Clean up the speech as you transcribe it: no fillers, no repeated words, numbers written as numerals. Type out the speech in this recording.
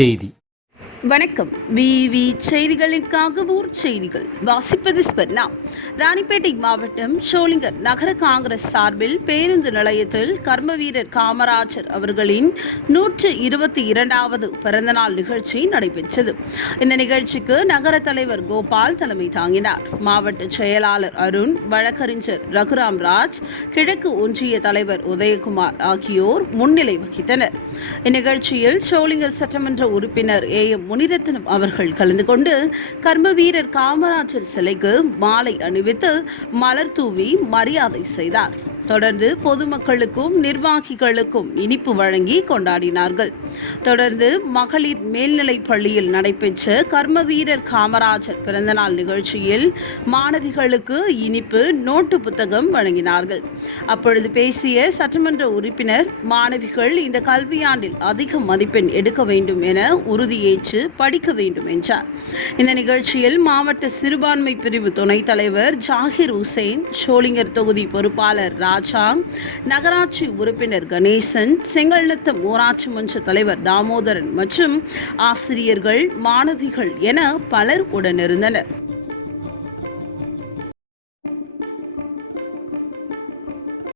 செய்தி. வணக்கம். விவி செய்திகளுக்காக ஊர் செய்திகள் வாசிப்பது ஸ்பர்ணா. ராணிப்பேட்டை மாவட்டம் ஷோலிங்கர் நகர காங்கிரஸ் சார்பில் பேருந்து நிலையத்தில் கர்மவீரர் காமராஜர் அவர்களின் 122வது பிறந்தநாள் நிகழ்ச்சி நடைபெற்றது. இந்த நிகழ்ச்சிக்கு நகர தலைவர் கோபால் தலைமை தாங்கினார். மாவட்ட செயலாளர் அருண், வழக்கறிஞர் ரகுராம் ராஜ், கிழக்கு ஒன்றிய தலைவர் உதயகுமார் ஆகியோர் முன்னிலை வகித்தனர். இந்நிகழ்ச்சியில் ஷோலிங்கர் சட்டமன்ற உறுப்பினர் AM முனிரத்னம் அவர்கள் கலந்து கொண்டு கர்மவீரர் காமராஜர் சிலைக்கு மாலை அணிவித்து மலர் தூவி மரியாதை செய்தார். தொடர்ந்து பொதுமக்களுக்கும் நிர்வாகிகளுக்கும் இனிப்பு வழங்கி கொண்டாடினார்கள். தொடர்ந்து மகளிர் மேல்நிலைப் பள்ளியில் நடைபெற்ற கர்மவீரர் காமராஜர் பிறந்தநாள் நிகழ்ச்சியில் மாணவிகளுக்கு இனிப்பு, நோட்டு புத்தகம் வழங்கினார்கள். அப்பொழுது பேசிய சட்டமன்ற உறுப்பினர், மாணவிகள் இந்த கல்வியாண்டில் அதிக மதிப்பெண் எடுக்க வேண்டும் என உறுதியேற்று படிக்க வேண்டும் என்றார். இந்த நிகழ்ச்சியில் மாவட்ட சிறுபான்மை பிரிவு துணைத் தலைவர் ஜாகிர் ஹுசைன், ஷோலிங்கர் தொகுதி பொறுப்பாளர் ராஜா, நகராட்சி உறுப்பினர் கணேசன், செங்கல்நத்தம் ஊராட்சி மன்ற தலைவர் தாமோதரன் மற்றும் ஆசிரியர்கள், மாணவிகள் என பலர் உடனிருந்தனர்.